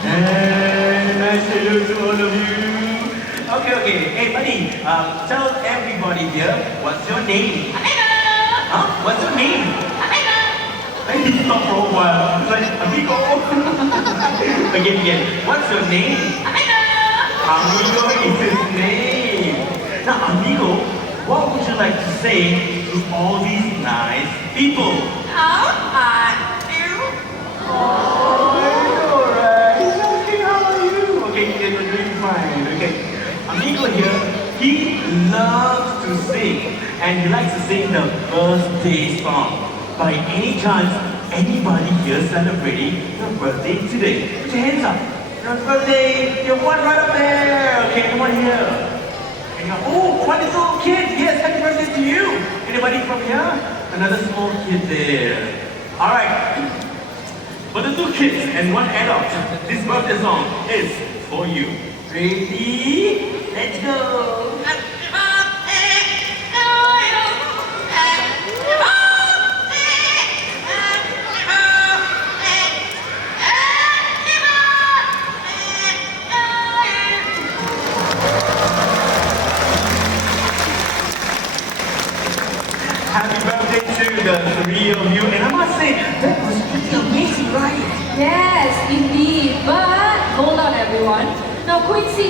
And nice hello to all of you. Okay. Hey, buddy, tell everybody here, what's your name? Huh? What's your name? Hey, he stopped for a while. It's like, amigo. Again. What's your name? Amigo is his name. Now, amigo, what would you like to say to all these nice people? How are you? Oh, alright. Okay, how are you? Okay, you're doing fine. Okay. Amigo here, he loves to sing. And he likes to sing the birthday song. By any chance, anybody here celebrating your birthday today? Put your hands up. Your birthday, your one right up there. Okay, anyone here? Oh, one little kid. Yes, happy birthday to you. Anybody from here? Another small kid there. Alright. For the two kids and one adult, this birthday song is for you. Ready? Let's go. Happy birthday to the three of you. And I must say, that was pretty amazing, right? Yes, indeed. But hold on, everyone. Now, Quincy.